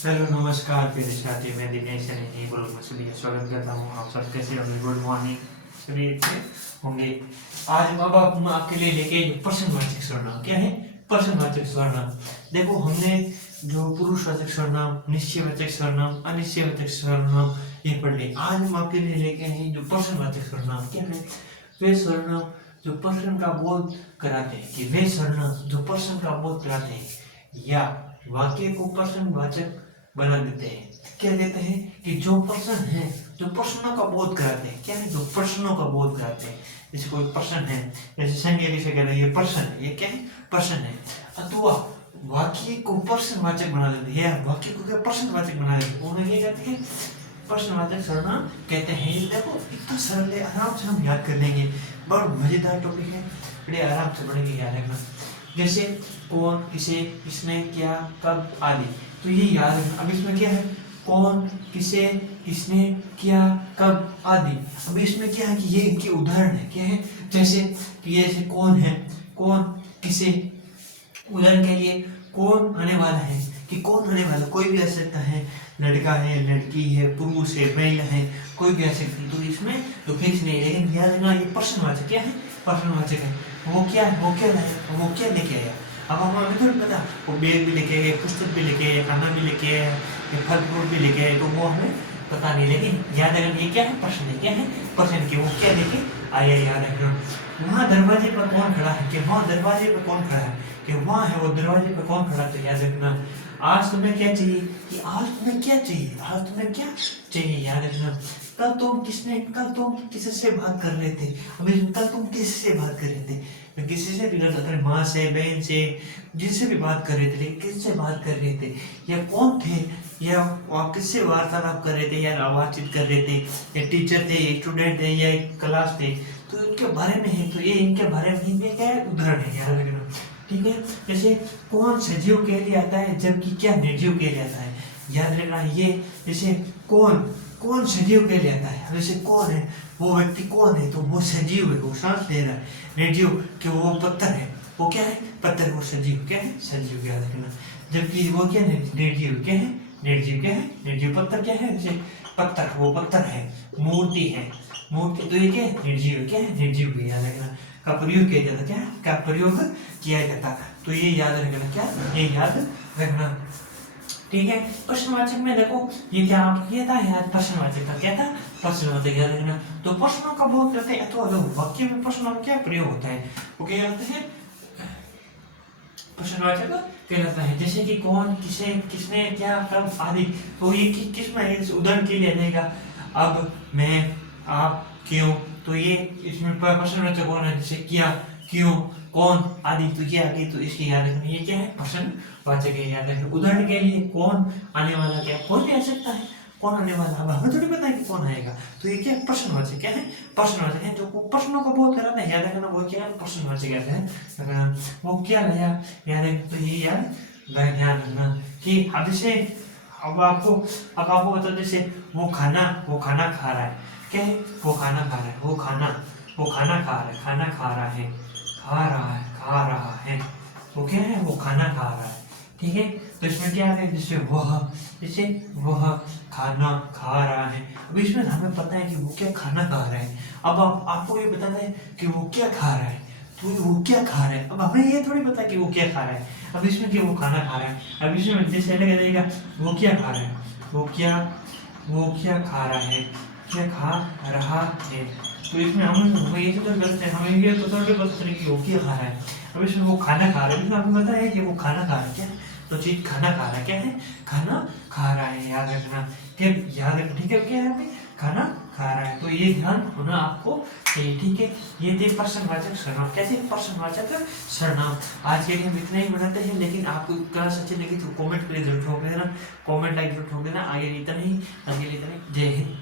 Hello नमस्कार प्रिय साथी, मैं दिनेश सैनी ब्लॉग में सभी का स्वागत करता हूँ। आप सब कैसे होंगे? गुड मॉर्निंग, सभी अच्छे होंगे। आज अब हम आपके लिए लेके प्रश्नवाचक सर्वनाम। क्या है प्रश्नवाचक सर्वनाम? देखो, हमने जो पुरुषवाचक सर्वनाम, निश्चयवाचक सर्वनाम, अनिश्चयवाचक सर्वनाम ये पढ़ लिए। आज हम आपके लिए लेके आए हैं जो प्रश्नवाचक सर्वनाम। क्या है? वे सर्वनाम जो प्रश्न का बोध कराते हैं, कि वे सर्वनाम जो प्रश्न का बोध कराते हैं या वाक्य को प्रश्नवाचक बना देते हैं। क्या देते हैं कि जो प्रश्न है, जो प्रश्नों का बोध कराते हैं। क्या है? जो प्रश्नों का बोध कराते हैं। जैसे कोई प्रश्न है, जैसे संज्ञा से कह रहे हैं ये प्रश्न है, ये क्या है? प्रश्न है। अथवा वाक्य को प्रश्नवाचक बना देते हैं, या वाक्य को क्या प्रश्नवाचक बना देते हैं, उन्हें क्या कहते हैं? प्रश्नवाचक सर्वनाम कहते हैं। देखो, इतना सरल है, आराम से हम याद कर लेंगे। बहुत मजेदार टॉपिक है, बड़े आराम से पढ़ेंगे, याद रखना। जैसे कौन, किसे, किसने, क्या, कब आदि, तो ये याद रखना। अब इसमें क्या है? कौन, किसे, किसने, क्या, कब आदि। अब इसमें क्या है कि ये इनके उदाहरण है। क्या है? जैसे कि जैसे कौन है, कौन, किसे, उदाहरण के लिए कौन आने वाला है, कि कौन आने वाला, कोई भी आ सकता है, लड़का है, लड़की है, पुरुष है, महिला है, कोई भी आ सकती है। तो इसमें तो फिक्स नहीं है, लेकिन याद रखना ये प्रश्नवाचक। क्या है? प्रश्नवाचक है। वो क्या है? वो क्या लाया, वो क्या लेके आया। अब हमें थोड़ी पता, वो बैग भी लेके आए, पुस्तक भी लेके आए, खाना भी लेके आए, या फल फ्रूट भी लेके आए, तो वो हमें पता नहीं। लेकिन याद रखना ये क्या है? प्रश्न है। क्या है? प्रश्न के वो क्या लेके आया, याद रखना। वहाँ दरवाजे पर कौन खड़ा है, कि वहाँ दरवाजे पर कौन खड़ा है, कि वहाँ है वो दरवाजे पर कौन खड़ा है, तो याद रखना आज तुम्हें क्या चाहिए, कि आज तुम्हें क्या चाहिए, आज तुम्हें क्या चाहिए, याद रखना। कल तुम किससे बात कर रहे थे, अभी कल तुम किससे बात कर रहे थे, किसी से भी कर सकते, माँ से, बहन से, जिससे भी बात कर रहे थे, लेकिन किससे बात कर रहे थे, या कौन थे, या आप किससे वार्तालाप कर रहे थे, या बातचीत कर रहे थे, या टीचर थे, स्टूडेंट थे, या क्लास थे, तो इनके बारे में है। तो ये इनके बारे में ही क्या है? उदाहरण है, याद रखना। ठीक है? जैसे कौन सजीव के लिए आता है, जबकि क्या निर्जीव के लिए आता है, याद रखना। ये जैसे कौन सजीव के लिए आता है, जैसे कौन है, वो व्यक्ति कौन है, तो वो सजीव है, वो सांस ले रहा है। निर्जीव कि वो पत्थर है, वो क्या है? पत्थर। वो सजीव क्या है? सजीव, याद रखना। जबकि वो क्या है? निर्जीव क्या है? निर्जीव क्या है? निर्जीव पत्थर क्या है? जैसे पत्थर, वो पत्थर है, मूर्ति है, मूर्ति, तो ये क्या है? निर्जीव क्या है? निर्जीव भी, याद रखना। का प्रयोग किया जाता, क्या का प्रयोग किया जाता, तो ये याद रखना। क्या? ये याद रखना। ठीक है? प्रश्नवाचक में देखो, ये क्या आप किया था याद? प्रश्नवाचक का क्या था? प्रश्नवाचक, याद रखना। तो प्रश्नों का बोध करते हैं, अथवा वाक्य में प्रश्नों का क्या प्रयोग होता है, वो क्या कहते हैं? प्रश्नवाचक कहलाता है। जैसे कि कौन, किसे, किसने, क्या, कब आदि, तो ये किस में उदाहरण के लिए रहेगा? अब, मैं, आप, क्यों, तो ये इसमें प्रश्नवाचक होना है। जैसे क्या, क्यों, कौन आदि, तो ये आगे, तो इसकी याद रखना। ये क्या है? प्रश्नवाचक है, याद रखना। उदाहरण के लिए कौन आने वाला, क्या कोई भी आ सकता है, कौन आने वाला, अब हमें थोड़ी पता है कि कौन आएगा, तो ये क्या है? प्रश्नवाचक। क्या है? प्रश्नवाचक है, जो प्रश्नों को बोध कराता है, याद रखना। वो क्या है? प्रश्नवाचक कहते हैं। वो क्या लाया, याद रखना। तो ये याद ध्यान रखना कि अब जैसे अब आपको बता, जैसे वो खाना खा रहा है। क्या है? वो खाना खा रहा है, वो खाना खा रहा है, खाना खा रहा है, खा रहा है, वो क्या है? वो खाना खा रहा है। ठीक है? तो इसमें क्या है? जैसे वह खाना खा रहा है। अब इसमें हमें पता है कि वो क्या खाना खा रहा है। अब आपको ये बताना है कि वो क्या खा रहा है, तो वो क्या खा रहा है। अब हमें ये थोड़ी पता कि वो क्या खा रहा है। अब इसमें क्या वो खाना खा रहा है, अब इसमें जैसे अलग रहेगा, वो क्या खा रहा है, वो क्या खा रहा है, क्या खा रहा है। तो इसमें हमें ये तो गलत है, हमें ये तो थोड़ी पता चले कि वो क्या खा रहा है। अब इसमें वो खाना खा रहा है, इसमें आपको पता है कि वो खाना खा रहा है। क्या? तो चीज खाना खा रहा है, क्या है? खाना खा रहा है, याद रखना। याद रखना। ठीक है? क्या है? खाना खा रहा है, तो ये ध्यान होना आपको चाहिए। ठीक है? ये थे प्रश्नवाचक सर्वनाम। कैसे? प्रश्नवाचक सर्वनाम। आज के लिए हम इतना ही बनाते हैं, लेकिन आपको क्लास अच्छी लगी तो कमेंट पे जरूर ठोक देना, कमेंट लाइक जरूर ठोक देना। आगे इतना ही, जय हिंद।